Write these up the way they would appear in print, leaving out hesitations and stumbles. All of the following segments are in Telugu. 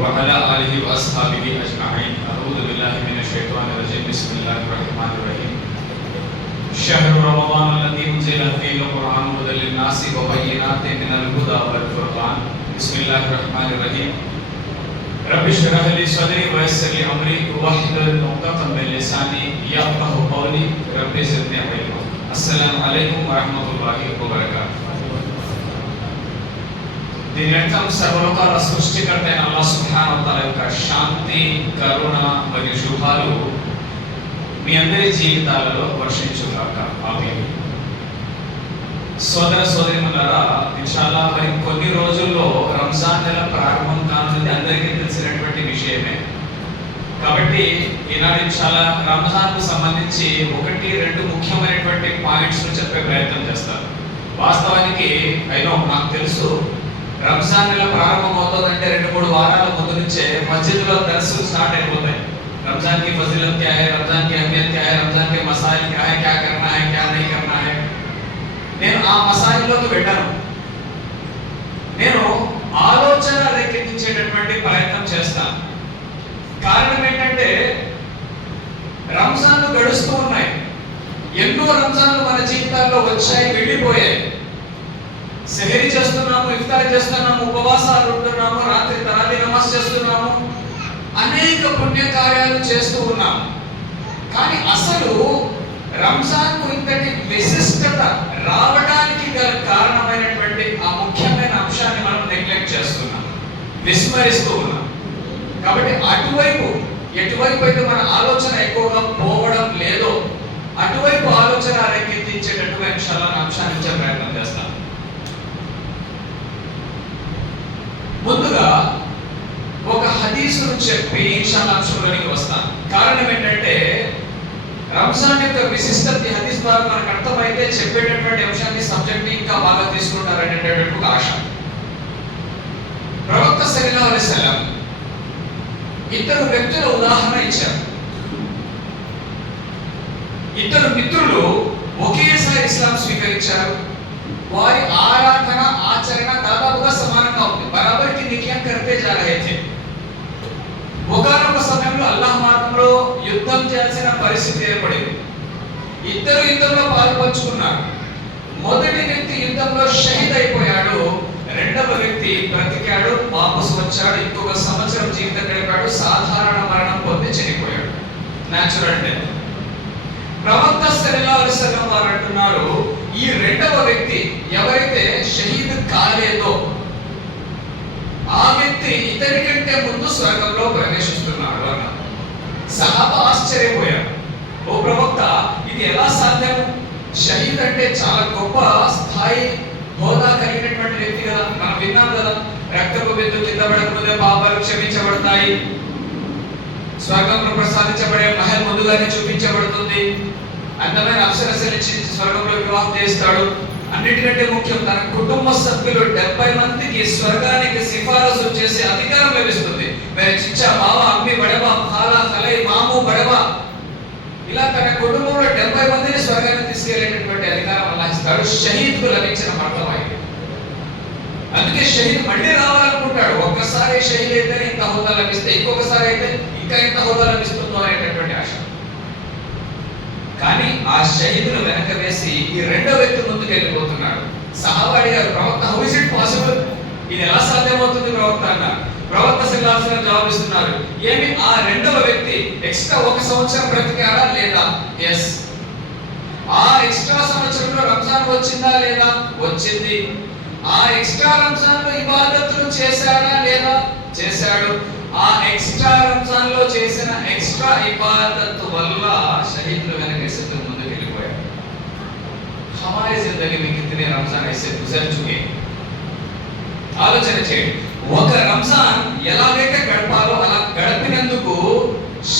وعلى آله وأصحابه أجمعين. أعوذ بالله من الشيطان الرجيم. بسم الله الرحمن الرحيم. شهر رمضان الذي أنزل فيه القرآن هدى للناس وبينات من الهدى والفرقان. بسم الله الرحمن الرحيم. رب اشرح لي صدري ويسر لي أمري واحلل عقدة من لساني يفقهوا قولي. رب زدني علما. السلام عليكم ورحمة الله وبركاته. దీని అర్థం సర్వలోకాల సృష్టికర్త అయిన అల్లాహ్ సుబ్హానహు వ తఆలా యొక్క శాంతి, కరుణ మరియు శుభాలు మీ అందరి జీవితాలలో వర్షించుగాక. ఆమీన్. సోదర సోదరీమణులారా, ఇన్షాల్లా మరి కొన్ని రోజుల్లో రంజాన్ నెల ప్రారంభం కానుంది, అందరికీ తెలిసినటువంటి విషయమే. కాబట్టి ఈనాడు ఇన్షాల్లా రంజాన్కు సంబంధించి 1-2 ముఖ్యమైనటువంటి పాయింట్స్ చెప్పే ప్రయత్నం చేస్తాను. వాస్తవానికి నాకు తెలుసు రంజాన్ నెల ప్రారంభం అవుతుందంటే 2-3 వారాల ముందు నుంచే మస్జిద్లో దర్సులు స్టార్ట్ అయిపోతాయి. रमजान की फजीलत क्या है, रमजान की अहमियत क्या है, रमजान के मसाइल क्या है, क्या करना है, क्या नहीं करना है. నేను ఆ మసాయిల్లోకి వెళ్ళాను. నేను ఆలోచన రేకెత్తించేటటువంటి ప్రయత్నం చేస్తాను. కారణం ఏంటంటే రంజాన్లు గడుస్తూ ఉన్నాయి. ఎన్నో రంజాన్లు మన జీవితాల్లో వచ్చాయి, వెళ్ళిపోయాయి. సెహరీ చేస్తున్నాము, ఇఫ్తార్ చేస్తున్నాము, ఉపవాసాలు ఉంటున్నాము, రాత్రి తరావీ నమాజ్ చేస్తున్నాము, అనేక పుణ్యకార్యాలు చేస్తూ ఉన్నాం. కానీ అసలు రంజాన్కు ఇంతటి విశిష్టత రావడానికి గల కారణమైనటువంటి ఆ ముఖ్యమైన అంశాన్ని మనం నెగ్లెక్ట్ చేస్తున్నాం, విస్మరిస్తూ ఉన్నాం. కాబట్టి ఎటువైపు అయితే మన ఆలోచన ఎక్కువగా పోవడం లేదో అటువైపు ఆలోచన రేకెత్తించేటటువంటి అంశాన్ని ఇచ్చే ప్రయత్నం చేస్తాం. ముందుగా ఒక హదీసును చెప్పి ఇన్షాల్లా అంశంలోనికి వస్తాను. కారణం ఏంటంటే రంజాన్ యొక్క విశిష్టత హదీస్ ద్వారా మనకు అర్థమైతే చెప్పేటటువంటి అంశాన్ని సబ్జెక్ట్ ఇంకా బాగా తీసుకుంటారనేటటువంటి ఒక ఆశ. ప్రవక్త సల్లల్లాహు అలైహి వసల్లం 2 వ్యక్తుల ఉదాహరణ ఇచ్చారు. 2 మిత్రులు ఒకేసారి ఇస్లాం స్వీకరించారు. వారి ఆరాధన, ఆచరణ దాదాపుగా సమానంగా ఉంది. బరాబర్ కి నికియం కర్తే జా రహే थे. ఒకనొక సమయంలో అల్లాహ్ మార్గంలో యుద్ధం చేయాల్సిన పరిస్థితి ఏర్పడింది. ఇద్దరు యుద్ధంలో పాల్పంచుకున్నారు. మొదటి వ్యక్తి యుద్ధంలో షహీద్ అయిపోయాడు. రెండవ వ్యక్తి బ్రతికాడు, వాపసు వచ్చాడు, ఇంకొక సంవత్సరం జీవితం గడిపాడు, సాధారణ మరణం పొంది చనిపోయాడు, న్యాచురల్ డెత్. ప్రవక్త సల్లల్లాహు అలైహి వసల్లం వారు అంటున్నారు, ఈ రెండవ వ్యక్తి ఎవరైతే షహీద్ కాలేదో ఆ వ్యక్తి ఇతని కంటే ముందు స్వర్గంలో ప్రవేశిస్తున్నాడు అన్నారు. సహాబా ఆశ్చర్యపోయారు. ఓ ప్రవక్త, ఇది ఎలా సాధ్యం? షహీద్ అంటే చాలా గొప్ప స్థాయి, హోదా కలిగినటువంటి వ్యక్తి కదా. మనం విన్నాం కదా, రక్తపు బిందు కింద పడకముందే పాపాలు క్షమించబడతాయి, స్వర్గంలో ప్రసాదించబడే మహల్ ముందుగానే చూపించబడుతుంది, అందమైన అప్సరసలిచ్చి స్వర్గంలో వివాహం చేస్తాడు. అన్నిటికంటే ముఖ్యం, తన కుటుంబ సభ్యులు 70 మందికి స్వర్గానికి సిఫారసు చేసే అధికారం లభిస్తుంది. మేరే చిచ్చా, బావ, అమ్మి, బడవా, ఖాలా, ఖలై, మాము, బడవా, ఇలా తన కుటుంబంలో 70 మందిని స్వర్గానికి తీసుకెళ్లేటటువంటి అధికారం అల్లాహ్ ఇస్తాడు. షహీద్కు లభించిన మర్తబా ఇది. అందుకే షహీద్ మళ్ళీ రావాలనుకుంటాడు. ఒక్కసారి షహీద్ అయితే ఇంత హోదా లభిస్తే, ఇంకొకసారి అయితే ఇంకా ఇంత హోదా లభిస్తుందో అనేటటువంటి ఆశ. కానీ ఆ షహీదును వెనక వేసి ఈ రెండో వ్యక్తి ముందుకు వెళ్ళిపోతున్నాడు. సహాబా అడిగారు, ప్రవక్త, హౌ ఇస్ ఇట్ పాసిబుల్? ఇది ఎలా సాధ్యమవుతుంది ప్రవక్త అన్నారు. ప్రవక్త సల్లల్లాహు అలైహి వసల్లం జవాబిస్తున్నారు, ఏమి ఆ రెండవ వ్యక్తి ఎక్స్ట్రా 1 సంవత్సరం బ్రతికాడా లేదా? ఎస్. ఆ ఎక్స్ట్రా సంవత్సరంలో రంజాన్ వచ్చిందా లేదా? వచ్చింది. ఆ ఎక్స్ట్రా రంజాన్ లో ఇబాదతులు చేశాడా లేదా? చేశాడు. ఆ ఎక్స్ట్రా రంజాన్ లో చేసిన ఎక్స్ట్రా ఇబాదత్ వల్ల షహీద్లు వెనకేసి ముందుకు వెళ్ళిపోయాడు. హమారే జిందగీ में कितने रमजान ऐसे गुजर चुके. ఆలోచన చేయండి. ఒక రంజాన్ ఎలాగైతే గడపాలో అలా గడిపినందుకు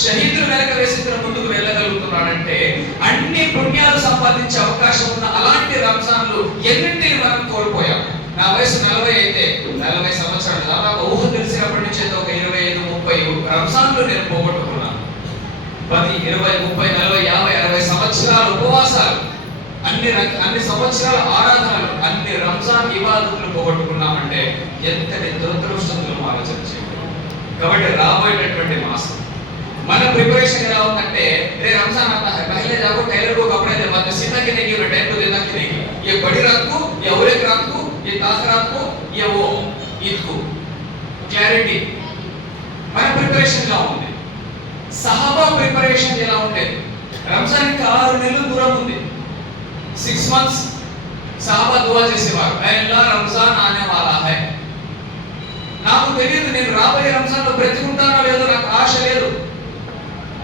షహీద్లు వెనక వేసి ముందుకు వెళ్ళగలుగుతున్నాడంటే అన్ని పుణ్యాలు సంపాదించే అవకాశం ఉన్న అలాంటి రంజాన్లు ఎన్నింటిని మనం కోల్పోయాం. నా వయసు 40 అయితే 40 సంవత్సరాలు, దాదాపు ఊహ తెలిసినప్పటి నుంచి ఒక 25-30 రంజాన్లు నేను పోగొట్టుకున్నాను. 10, 20, 30, 40, 50, 60 సంవత్సరాల ఉపవాసాలు, అన్ని సంవత్సరాల ఆరాధనలు, అన్ని రంజాన్ ఇబాదతులు పోగొట్టుకున్నామంటే ఎంతటి దురదృష్టంతో ఆలోచన చేయండి. కాబట్టి రాబోయేటటువంటి మాసం మన ప్రిపరేషన్ ఎలా ఉందంటే, रे रमजान आता है, पहले जाओ टेलर को कपड़े दे, बाद में सीधा किनेगी और टाइम को देना किनेगी, ये बड़ी रात को या और एक रात को, ये ताज़ रात को या वो ईद को, क्लैरिटी మన ప్రిపరేషన్ ఎలా ఉంది, సహాబా ప్రిపరేషన్ ఎలా ఉండేది. రంజాన్ కి 6 నెలలు దూరం ఉంది, 6 మంత్స్ సహాబా దువా చేసేవారు, అల్లా రంజాన్ ఆనే వాలా హై, నాకు తెలియదు నేను రాబోయే రంజాన్ లో బ్రతికుంటానో లేదో, నాకు ఆశ లేదు,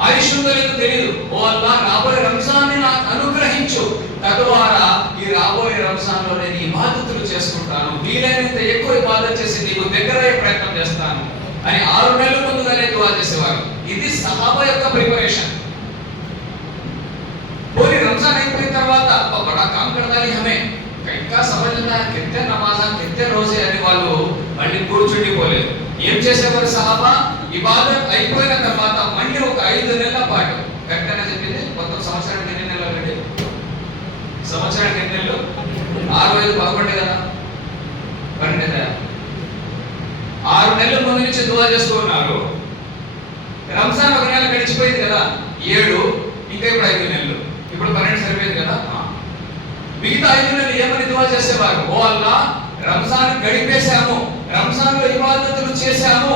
ఆయుష్ ఉందో లేదో తెలియదు, ఓ అల్లా రాబోయే రంజాన్ ని నాకు అనుగ్రహించు, తద్వారా ఈ రాబోయే రంజాన్ లో నేను ఇబాదతులు చేసుకుంటాను, వీలైనంత ఎక్కువ ఇబాదత్ చేసి నీకు దగ్గరయ్యే ప్రయత్నం చేస్తాను అని 6 నెలల ముందుగానే దువా చేసేవారు. ఇది సహాబా యొక్క ప్రిపరేషన్. पूरी रमजान అయిపోయిన తర్వాత बड़ा काम करना ही हमें ఇంకా సమझता है कितने नमाज़ कितने रोजे అని వాళ్ళు మళ్ళీ కూర్చుండిపోలేదు. ఏం చేసేవారు సహాబా, ఇబాదత్ అయిపోయిన తర్వాత మళ్ళీ ఒక 5 నెలల పాటు, కరెక్ట్గా చెప్పింది, మొత్తం సంవత్సరానికి ఎన్ని నెలలు అండి, సంవత్సరానికి ఎన్ని నెలలు, 6 5 11 కదా, 12 6 నెలల ముందు నుంచి దువా చేస్తూ ఉన్నారు. రంజాన్ ఒక నెల గడిచిపోయింది కదా, 7 ఇంకా ఇప్పుడు 5 నెలలు, ఇప్పుడు 12 సరిపోయింది కదా, మిగతా 5 నెలలు ఏమని దువా చేసేవారు, ఓ అల్లా రంజాన్ గడిపేశాము, రంజాన్ లో ఇబాదతులు చేశాము,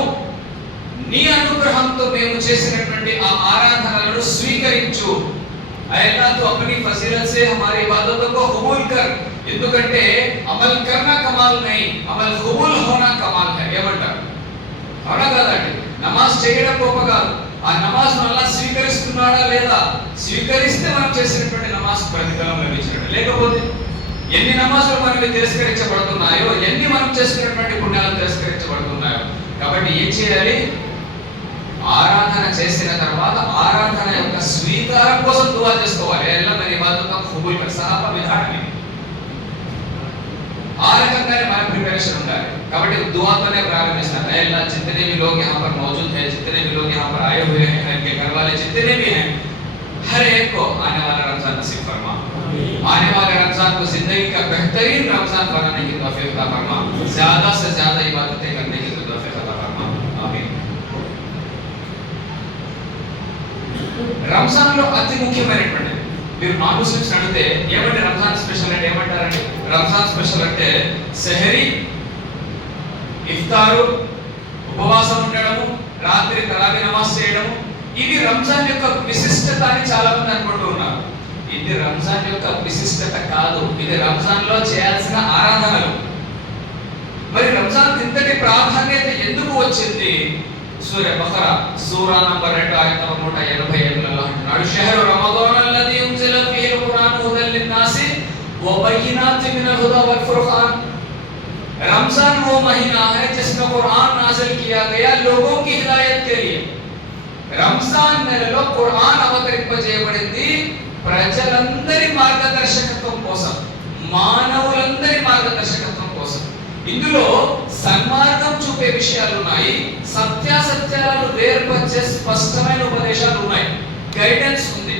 నీ అనుగ్రహంతో మేము చేసినటువంటి ఆ ఆరాధనలను స్వీకరించు, అల్లా తు अपनी फजीलत से हमारी इबादतों को कबूल कर, ఎందుకంటే అమల్ కర్నా కమాల్ నహీ, అమల్ కబూల్ హోనా కమాల్ హై. ఏమంటారు, అవునా కాదండి, నమాజ్ చేయడం గొప్ప కాదు, ఆ నమాజ్ అల్లా స్వీకరిస్తున్నాడా లేదా, స్వీకరిస్తే మనం చేసినటువంటి నమాజ్ ప్రతిఫలం లభించినట్టు, లేకపోతే ఎన్ని నమాజులు మనకి తిరస్కరించబడుతున్నాయో, ఎన్ని మనం చేసుకున్నటువంటి పుణ్యాలు తిరస్కరించబడుతున్నాయో. కాబట్టి ఏం చేయాలి, ఆరాధన చేసిన తర్వాత ఆరాధన యొక్క స్వీకారం కోసం దువా చేసుకోవాలి, అల్లా మన ఇబాదతులను కబూల్ కర్. సహాబా విధానం ఇది, ఆ రకంగానే మన ప్రిపరేషన్ ఉండాలి. కాబట్టి दुआతోనే ప్రారంభిస్తాను, अल्लाह जितने भी लोग यहाँ पर मौजूद हैं, जितने भी लोग यहाँ पर आए हुए हैं, इनके घर वाले जितने भी हैं, हर एक को आने वाला रमजान नसीब फरमा, आने वाले रमजान को जिंदगी का बेहतरीन रमजान बनाने की तौफीक अता फरमा, ज्यादा से ज्यादा इबादतें करने की तौफीक अता फरमा, आमीन. రంజాన్ లో అతి ముఖ్యమైనటువంటి, మీరు నాన్ ముస్లిమ్స్ అడిగితే ఏమంటే రంజాన్ స్పెషల్ అంటే ఏమంటారండి, రంజాన్ స్పెషల్ అంటే సెహరీ, ఇఫ్తారు, ఉపవాసం ఉండడము, రాత్రి తరావీ నమాజ్ చేయడము, ఇది రంజాన్ యొక్క విశిష్టత అని చాలా మంది అనుకుంటూ ఉన్నారు. ఇది రంజాన్ యొక్క విశిష్టత కాదు, ఇది రంజాన్ లో చేయాల్సిన ఆరాధనలు. మరి రంజాన్ ఇంతటి ప్రాధాన్యత ఎందుకు వచ్చింది, సూర బఖరా సూరా నంబర్ 2 ఆయత 185లో అంటున్నాడు, షహరు రమదాన్ అల్లదీ ఉంజిల ఫీహి ఖురాన్ హుదల్ లిన్నాసి వ బయ్యినాతిన్ మినల్ హుదా వల్ ఫుర్ఖాన్. रमजान वो महीना है जिसमें कुरान नाज़िल किया गया लोगों की हिदायत के लिए. रमजान నెలలో ఖురాన్ అవతరింపజేయబడింది ప్రజలందరి మార్గదర్శకత్వం కోసం, మానవులందరి మార్గదర్శకత్వం కోసం. ఇందులో సన్మార్గం చూపే విషయాలు ఉన్నాయి, సత్యాసత్యాలను వేర్పరిచే స్పష్టమైన ఉపదేశాలు ఉన్నాయి, గైడెన్స్ ఉంది.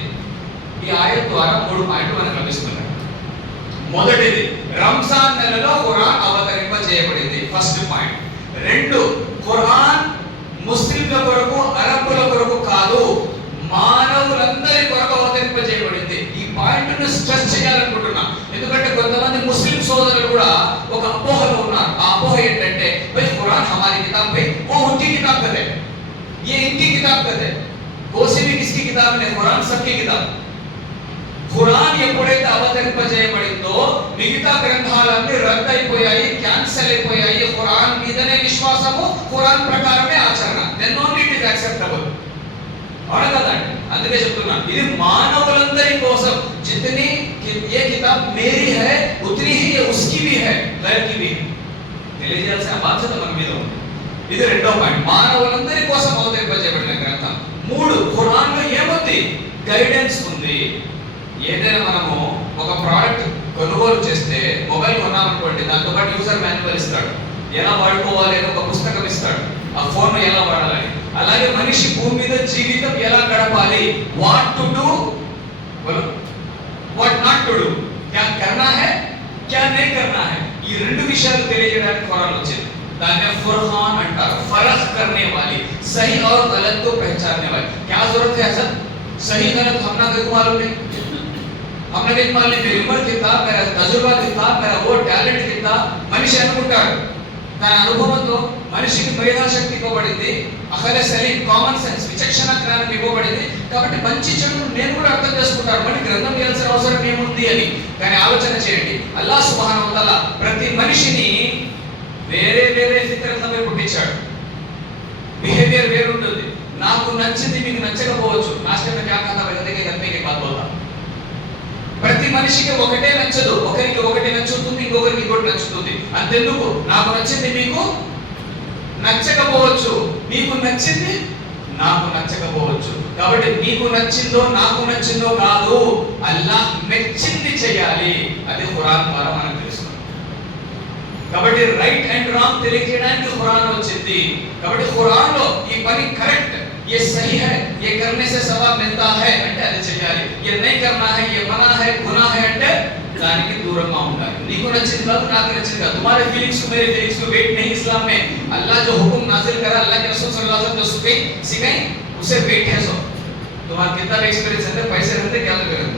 ఈ ఆయత ద్వారా 3 పాయింట్లు మనకు లభిస్తున్నాయి. మొదటిది, రంజాన్ నెలలో ఖురాన్ అవతరింపజేయబడింది, ఫస్ట్ పాయింట్. 2, ఖురాన్ ముస్లింల కొరకు, అరబ్బుల కొరకు కాదు, మానవులందరి కొరకు అవతరింపజేయబడింది. ఈ పాయింట్ ను స్ట్రెస్ చేయాలనుకుంటున్నా, ఎందుకంటే కొంతమంది ముస్లిం సోదరులు కూడా ఒక అపోహలో ఉన్నారు. ఆ అపోహ ఏంటంటే, भाई कुरान हमारी किताब भाई वो उनकी किताब कहते हैं, ये इनकी किताब कहते हैं, कोई भी किसकी किताब नहीं, कुरान सबकी किताब. ఖురాన్ ఎప్పుడైతే అవతరింపజేయబడిందో మిగతా గ్రంథాలన్నీ రద్దయిపోయాయి, క్యాన్సిల్ అయిపోయాయి. ఖురాన్ మీదనే విశ్వాసము, ఖురాన్ ప్రకారమే ఆచరణ, then only it is acceptable. అవునా కదండి, అందుకే చెప్తున్నాను, ఇది మానవులందరి కోసం. जितनी ये किताब मेरी है उतनी ही ये उसकी भी है, गैर की भी है. తెలియజేయాల్సిన బాధ్యత మన మీద ఉంది. ఇది రెండో పాయింట్, మానవులందరి కోసం అవతరింపజేయబడిన గ్రంథం. 3, ఖురాన్ లో ఏముంది, గైడెన్స్ ఉంది. ఏదైనా మనము ఒక ప్రోడక్ట్ కొనుగోలు చేస్తే, మొబైల్ కొన్నామనుకోండి, దాంతో పాటు యూజర్ మాన్యువల్ ఇస్తాడు, ఎలా వాడుకోవాలి అని ఒక పుస్తకం ఇస్తాడు, ఆ ఫోన్ ఎలా వాడాలని. అలాగే మనిషి భూమి మీద జీవితం ఎలా గడపాలి, what to do, what not to do, క్యా కర్నా హై క్యా नहीं करना है, ఈ రెండు విషయాలు తెలియజేయడానికి ఖురాన్ వచ్చింది. దాన్ని ఫుర్ఖాన్ అంటారు, ఫరక్ కర్నే వాలి. सही और गलत को पहचानने वाले। क्या जरूरत है हसन? सही गलत हमना कहीं मालूम नहीं, हमने कहीं मालूम नहीं। मेरी उम्र कितना, मेरा तजुर्बा कितना, मेरा वो टैलेंट कितना మనిషి అనుకుంటాడు. తన అనుభవంతో మనిషికి మేధాశక్తి ఇవ్వబడింది, అఖల సలీం కామన్ సెన్స్ విచక్షణ జ్ఞానం ఇవ్వబడింది. కాబట్టి మంచి చెడు నేను కూడా అర్థం చేసుకుంటాను, మరి గ్రంథం ఇవ్వాల్సిన అవసరం ఏముంది అని. కానీ ఆలోచన చేయండి, అల్లాహ్ సుబ్హానహు వ తఆలా ప్రతి మనిషిని వేరే వేరే ఫిత్రతపై పుట్టించాడు. బిహేవియర్ వేరు ఉంటుంది. నాకు నచ్చింది మీకు నచ్చకపోవచ్చు. లాస్ట్ టైం క్యా కహా था देखिए घर में एक बात बोला, ప్రతి మనిషికి ఒకటే నచ్చదు, ఒకరికి ఒకటి నచ్చుతుంది, ఇంకొకరికి ఇంకోటి నచ్చుతుంది. అంతెందుకు, నాకు నచ్చింది మీకు నచ్చకపోవచ్చు, మీకు నచ్చింది నాకు నచ్చకపోవచ్చు. కాబట్టి మీకు నచ్చిందో నాకు నచ్చిందో కాదు, అల్లాహ్ మెచ్చింది చేయాలి. అది ఖురాన్ ద్వారా మనకు తెలుస్తుంది. కాబట్టి రైట్ అండ్ రాంగ్ తెలియజేయడానికి ఖురాన్ వచ్చింది. కాబట్టి ఖురాన్ లో ఈ పని కరెక్ట్, ये सही है, ये करने से सवाब मिलता है అంటే అది చేయాలి. ये नहीं करना है, ये मना है, गुनाह है అంటే దానికి దూరంగా ఉండాలి. నీకు నచ్చింది కాదు, నాకు నచ్చింది కాదు. तुम्हारे फीलिंग्स को मेरे फीलिंग्स को वेट नहीं इस्लाम में. अल्लाह जो हुक्म नाजिल करा, अल्लाह के रसूल सल्लल्लाहु अलैहि वसल्लम जो सिखाए उसे वेट है. सो तुम्हारा कितना एक्सपीरियंस है, पैसे रहते क्या करेंगे,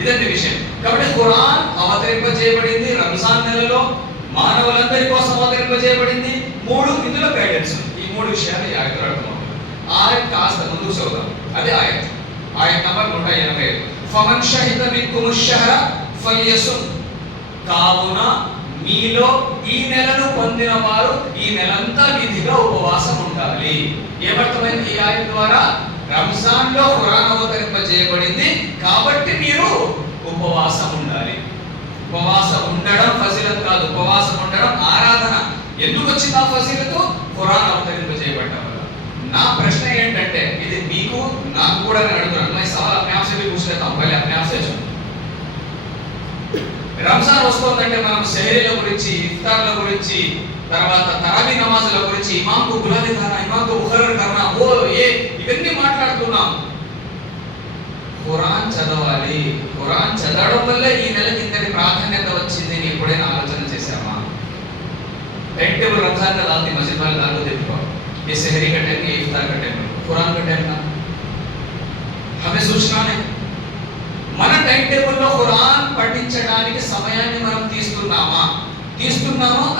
ఇదండి విషయం. కాబట్టి ఖురాన్ అవతరింపజేయబడింది రంజాన్ నెలలో, మానవులందరి కోసం అవతరింపజేయబడింది. మూడు ఇందులో గైడెన్స్. ఈ మూడు విషయాలు ఈ ఆయతలో అర్థమవుతాయి. ఆయత్ కాస్త ముందుకు చదువుదాం. అదే ఆయత్, ఆయత్ నంబర్ 185. ఫమన్ షహిద మిన్కుముష్ షహర ఫల్యసుమ్, కావున మీలో ఈ నెలను పొందిన వారు ఈ నెలంతా విధిగా ఉపవాసం ఉండాలి. ఏమర్థమైంది ఈ ఆయత్ ద్వారా? రంజాన్ లో ఖురాన్ అవతరింపజేయబడింది కాబట్టి మీరు ఉపవాసం ఉండాలి. ఉపవాసం ఉండడం ఫజిలత్ కాదు, ఉపవాసం ఉండడం ఆరాధన. ఎందుకు వచ్చింది ఆ ఫజిలత్? ఖురాన్ అవతరింపజేయబడడం వల్ల. నా ప్రశ్న ఏంటంటే, ఇది మీకు నాకు కూడా నేను అడుగుతున్నాను. मैं सवाल अपने आप से भी पूछ लेता हूं, पहले अपने आप से सुनो. రంజాన్ వస్తోందంటే మనం సెహరీల గురించి, ఇఫ్తార్ల గురించి, తర్వాత తరావీ నమాజుల గురించి, ఇమాంకు బులాలి ఖానా, ఇమాంకు ముఖర్రర్ కర్నా, ఓ ఏ ఇవన్నీ మాట్లాడుతున్నాం. ఖురాన్ చదవాలి. ఖురాన్ చదవడం వల్ల ఈ నెలకి ఇంతటి ప్రాధాన్యత వచ్చింది అని ఎప్పుడైనా ఆలోచన చేశామా? टाइम टेबल रमजान का डालती मस्जिद वाले डाल को देखो, ये सहरी का टाइम, ये इफ्तार का टाइम, कुरान का टाइम ना हमें सूचना नहीं. మన టైం టేబుల్ లో ఖురాన్ పఠించడానికి సమయాన్ని మనం తీస్తున్నామా?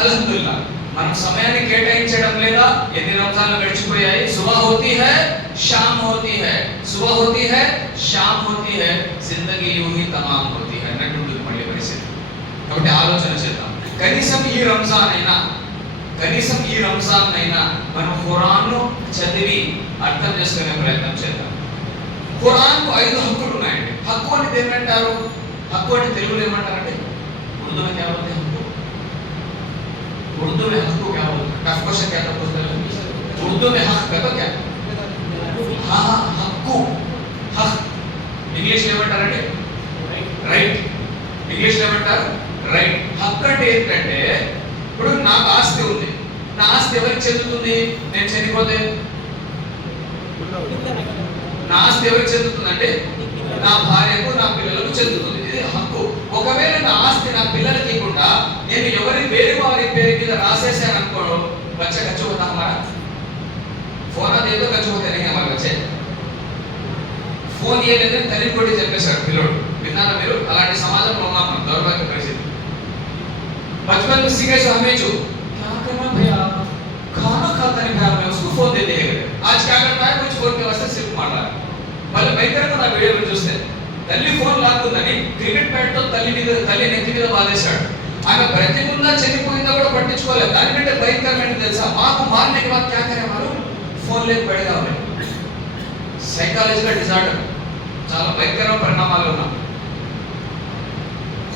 అల్హమ్దులిల్లాహ్. మనం సమయాన్ని కేటాయించడం లేదా? ఎన్ని రంజాన్లు గడిచిపోయాయి. సుబహ్ హోతీ హై, షామ్ హోతీ హై, సుబహ్ హోతీ హై, షామ్ హోతీ హై, జిందగీ యూं ही तमाम होती है అన్నట్టు మళ్ళీ పరిస్థితి. కాబట్టి ఆలోచన చేద్దాం. కనీసం ఈ రంజాన్ అయినా మనం ఖురాన్ను చదివి అర్థం చేసుకునే ప్రయత్నం చేద్దాం. ఖురాన్కు 5 హక్కులు ఉన్నాయండి. హక్కు అంటే ఏమంటారు? హక్కు అంటే తెలుగులో ఏమంటారంటే, ఉర్దూ में क्या बोलते हैं हक्ku? उर्दू में हक्ku क्या बोलते हैं? टफ क्वेश्चन क्या था पूछते हैं उर्दू में हक का तो क्या? हाँ हक्ku, हक ఇంగ్లీష్ లో ఏమంటారంటే రైట్. ఇంగ్లీష్ లో ఏమంటారు రైట్. హక్ అంటే ఏంటంటే, ఇప్పుడు నాకు ఆస్తి ఉంది, నా ఆస్తి ఎవరికి చెందుతుంది? నేను చనిపోతే నా ఆస్తి ఎవరికి చెందుతుంది అంటే నా భార్యకు, నా పిల్లలకు చెందుతుంది. ఇది హక్కు. ఒకవేళ నా ఆస్తి నా పిల్లలకి ఇవ్వకుండా నేను వేరే వారి పేరు మీద రాసేసాను అనుకోవడం, బచ్చ ఖర్చు होता हमारा फोन दे दो ఖర్చు होते नहीं हमारे बच्चे. ఫోన్ ఇయ్యలేదని తల్లి కొట్టి చెప్పేశాడు పిల్లోడు. విన్నారా మీరు? అలాంటి సమాజంలో ఉన్నాం మనం, దౌర్భాగ్య పరిస్థితి. बचपन में सीखे जो हमें जो क्या करना भैया, खाना खाता नहीं भैया, मैं उसको फोन दे देंगे. आज क्या करता है, कुछ फोन के वास्ते सिर्फ मार रहा है. మళ్ళీ భయంకరంగా నా వీడియోలో చూస్తే తల్లి ఫోన్ లాక్కుందని క్రికెట్ బ్యాట్ తో తల్లి నెత్తి మీద బాధేశాడు. ఆమె బ్రతికుందా చనిపోయిందా కూడా పట్టించుకోలేదు. దానికంటే భయంకరమైన తెలుసా, మాకు మారనే के बाद क्या करे వారు ఫోన్ లేక పడేగా ఉన్నాయి. సైకాలజికల్ డిజార్డర్, చాలా భయంకరమైన పరిణామాలు ఉన్నాయి.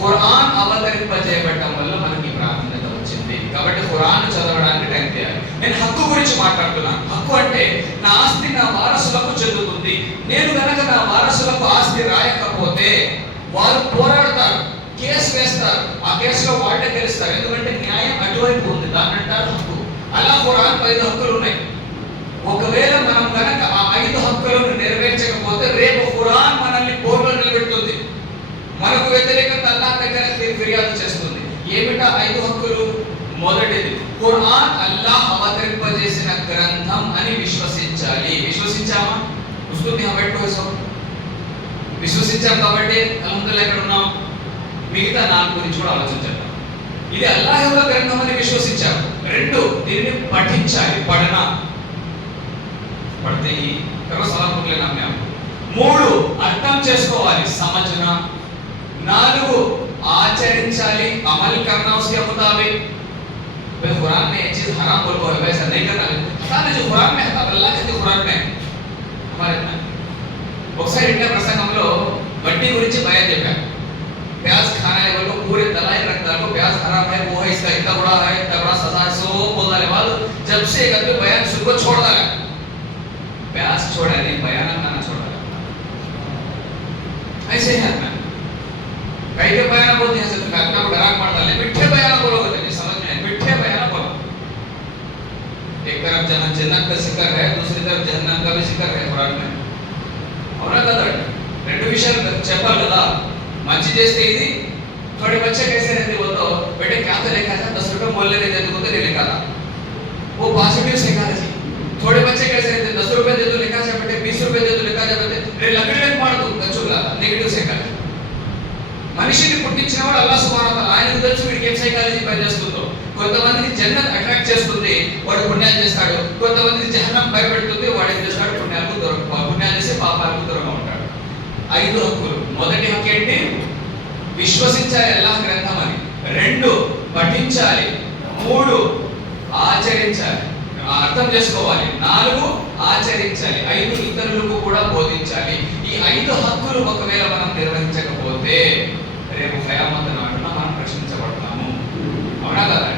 ఖురాన్ అవతరింపజేయబడటం వల్ల మనకి ప్రాధాన్యత వచ్చింది. కాబట్టి ఖురాన్ చదవడానికి టైం తీయాలి. నేను హక్కు గురించి మాట్లాడుతున్నాను. హక్కు అంటే నా ఆస్తి నా వారసులకు చెందుతుంది. నేను గనక నా వారసులకు ఆస్తి రాయకపోతే వారు పోరాడతారు, కేసు వేస్తారు. ఆ కేసులో వాళ్ళే గెలుస్తారు, ఎందుకంటే న్యాయం అటువైపు ఉంది. దాన్ని అంటారు హక్కు. అలా ఖురాన్ 5 హక్కులు ఉన్నాయి. ఒకవేళ మనం గనక ఆ 5 హక్కులను నెరవేర్చకపోతే రేపు ఖురాన్ మనల్ని బోర్లో నిలబెడుతుంది, మనకు వ్యతిరేకంగా అల్లాహ్ దగ్గర ఫిర్యాదు చేస్తుంది. ఏమిటా 5 హక్కులు? మొదటిది, ఖురాన్ అల్లాహ్ అవతరింపజేసిన గ్రంథం అని చూస్తుంది కాబట్టి విశ్వసించాం కాబట్టి అల్హమ్దులిల్లాహ్ ఇక్కడ ఉన్నాం. మిగతా నాలుగు గురించి కూడా ఆలోచించాం. ఇది అల్లాహ్ యొక్క గ్రంథం అని విశ్వసించారు. రెండు, దీనిని పఠించాలి. పఠన పడితే సలాం పుట్లేనా. మూడు, అర్థం చేసుకోవాలి. సమझना. నాలుగు, ఆచరించాలి. అమల్ करना उसके मुताबिक. भाई कुरान में ये चीज हराम बोल को है, वैसा नहीं करना. पता नहीं जो कुरान में है अल्लाह कहते कुरान में हमारे ఒకసారి ఇండియా ప్రసంగంలో వడ్డీ గురించి బయాన్ చెప్పారు. प्याज खाना है बोलो पूरे दलाइल रखता है, प्याज हराम है, वो है, इसका इतना बड़ा है, इतना बड़ा सजा है, सो बोल डाले बाद जब से एक आदमी बयान सुन को छोड़ डाला, प्याज छोड़ा नहीं, बयान खाना छोड़ डाला. ऐसे ही है. कई के बयान बोलते हैं सब अपना को डरा मार डाले. मिठे बयान बोलोगे तो समझ में आए. मिठे बयान बोलो. एक तरफ जन्नत का जिक्र है, दूसरी तरफ जहन्नम का भी जिक्र है कुरान में. అవునా కదా? రెండు విషయాలు చెప్పాలి కదా. మంచి చేస్తే ఇది थोड़े बच्चे कैसे रहते वो तो बेटे क्या तो लिखा था 10 रुपए मोल लेने देते को तो नहीं लिखा था, वो पॉजिटिव साइकोलॉजी. थोड़े बच्चे कैसे रहते 10 रुपए दे दो लिखा जाए बेटे, 20 रुपए दे दो लिखा जाए बेटे, रे लकड़ी लेके मार दो गच्चुला నెగటివ్ సైకాలజీ. మనిషిని పుట్టించినవాడు అల్లాహ్ సుబ్హానహు వ తఆలా. ఆయనకు తెలుసు వీడికి ఏం సైకాలజీ పనిచేస్తుందో. కొంతమందికి జన్నత్ అట్రాక్ట్ చేస్తుంది, వాడు పుణ్యాలు చేస్తాడు. కొంతమందికి జహన్నం భయపెడుతుంది, వాడు ఏం చేస్తాడు, పుణ్యాలు చేసి పాపాలకు దూరంగా ఉంటాడు. ఐదు హక్కులు. మొదటి హక్కు ఏంటి? విశ్వసించాలి అల్లాహ్ గ్రంథం అని. రెండు, పఠించాలి. మూడు, ఆచరించాలి, అర్థం చేసుకోవాలి. నాలుగు, ఆచరించాలి. ఐదు, ఇతరులకు కూడా బోధించాలి. ఈ ఐదు హక్కులు ఒకవేళ మనం నిర్వహించకపోతే రేపు ఖయామత్ నాడున మనం ప్రశ్నించబడతాము. అవునా కదా?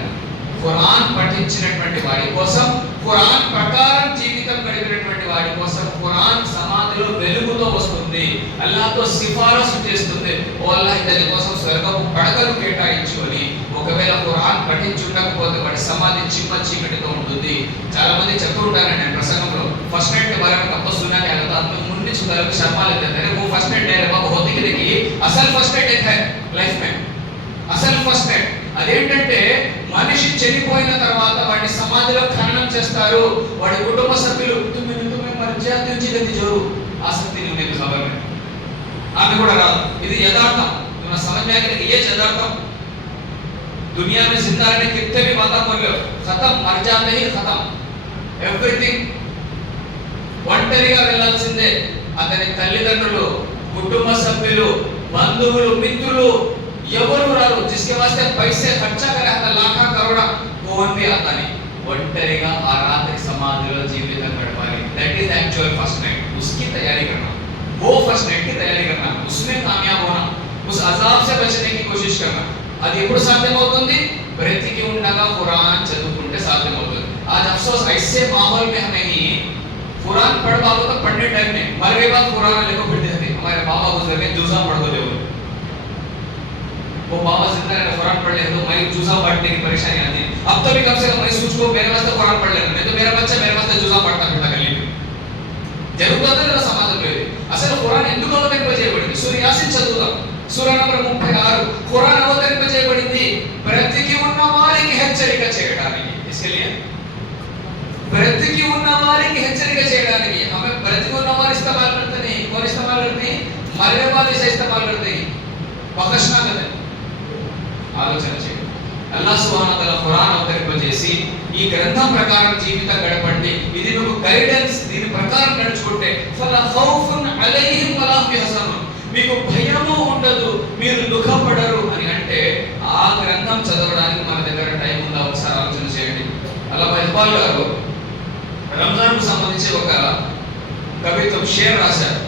ఖురాన్ పఠించినటువంటి వాడి కోసం, ఖురాన్ ప్రకారం జీవితం గడిపినటువంటి వాడి కోసం ఖురాన్ సమాధిలో వెలుగుతో వస్తుంది, అల్లాహ్తో సిఫారసు చేస్తుంది. ఓ అల్లాహ్ ఇతని కోసం స్వర్గపు పడకలు కేటాయించుకొని. ఒకవేళ ఖురాన్ పఠించుండకపోతే వాడి సమాధి చిమ్మ చీకటితో ఉంటుంది. చాలా మంది చెప్తూ ఉంటారు నేను ప్రసంగంలో, ఫస్ట్ నైట్ के बारे में कब सुना नहीं आता, आप लोग मुन्नी सुधार के शर्मा लेते हैं. वो फर्स्ट नाइट है बाबा होती कि देखिए असल फर्स्ट नाइट एक है लाइफ में. అసలు ఫస్ట్ నైట్ అదేంటంటే మనిషి చనిపోయిన తర్వాత వాడి సమాధిలో ఖననం చేస్తారు. వాడి కుటుంబ సభ్యులు తుమ్మె మర్జాతి జీవితం జరు ఆసక్తి नहीं खबर में ఆమె కూడా రాదు. ఇది యథార్థం. तुम समझ में आएगा कि ये यथार्थम. दुनिया में जिंदा रहने कितने भी बातें बोल लो, खत्म, मर जाते ही खत्म एवरीथिंग. ఒంటరిగా వెళ్ళాల్సిందే. అతని తల్లిదండ్రులు, కుటుంబ సభ్యులు, బంధువులు, మిత్రులు ఎవరు రారు. जिसके वास्ते पैसे खर्चा करे हता लाखा करोड़ा कौन भी आता नहीं. ఒంటరిగా ఆ రాత్రి సమాధిలో జీవితం గడపాలి. That is actual first night. उसकी तैयारी करना, वो फर्स्ट नाइट की तैयारी करना, उसमें कामयाब होना, उस अजाब से बचने की कोशिश करना. అది ఎప్పుడు సాధ్యమవుతుంది? బ్రతికి ఉండగా ఖురాన్ చదువుకుంటే సాధ్యమవుతుంది. आज अफसोस ऐसे माहौल में हमें ही कुरान पढ़ पाओ तो पढ़ने टाइम में मर गए बाद कुरान लेकर फिरते थे. हमारे बाबा गुजर गए, जूसा पढ़ दो ले वो बाबा जिंदा है कुरान पढ़ ले तो मैं जूसा पढ़ने की परेशानी आती है. अब तो भी कम से कम मैं सोच को मेरे वास्ते कुरान पढ़ लेना, नहीं तो मेरा बच्चा मेरे वास्ते जूसा पढ़ता फिरता गली में జరుగుతుందని సమాజం లేదు. అసలు ఖురాన్ ఎందుకు అవతరింపజేయబడింది? సూర యాసిన్ చదువుదాం. సూర నంబర్ 36. ఖురాన్ అవతరింపజేయబడింది బ్రతికి ఉన్న వారికి హెచ్చరిక చేయడానికి. इसके लिए బ్రతికి ఉన్న వారికి హెచ్చరిక చేయడానికి. हमें బ్రతికి ఉన్న వారు इस्तेमाल करते नहीं, कौन इस्तेमाल करते हैं? मरने वाले से इस्तेमाल करते हैं. बखशना करते हैं. ఆలోచన చేయండి. అల్లాహ్ సుబ్హానహు వ తఆలా ఖురాన్ అవతరింపజేసి ఈ గ్రంథం ప్రకారం జీవితం గడపండి, ఇది మీకు గైడెన్స్, దీని ప్రకారం నడుచుకుంటే ఫలా ఖౌఫున్ అలైహిం వలా హుమ్ యహ్జనున్, మీకు భయము ఉండదు, మీరు దుఃఖపడరు అని అంటే ఆ గ్రంథం చదవడానికి మన దగ్గర టైం ఉందా? ఒకసారి ఆలోచన చేయండి. అల్లామా ఇక్బాల్ గారు రంజాన్ కు సంబంధించి ఒక కవిత్వం షేర్ రాశారు.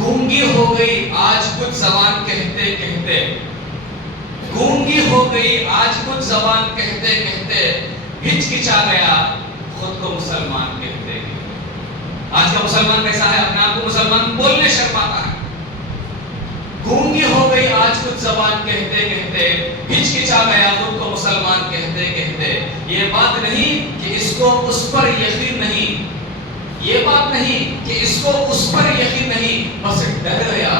గూంగి హో గయి आज कुछ जबान कहते कहते, गूंगी हो गई आज कुछ जबान कहते कहते, हिचकिचा गया खुद को मुसलमान कहते. आज का मुसलमान कैसा है? अपने आप को मुसलमान बोलने शर्माता है. गूंगी हो गई आज कुछ जबान कहते कहते, हिचकिचा गया खुद को मुसलमान कहते कहते. ये बात नहीं कि इसको उस पर यकीन नहीं, ये बात नहीं कि इसको उस पर यकीन नहीं, बस डर गया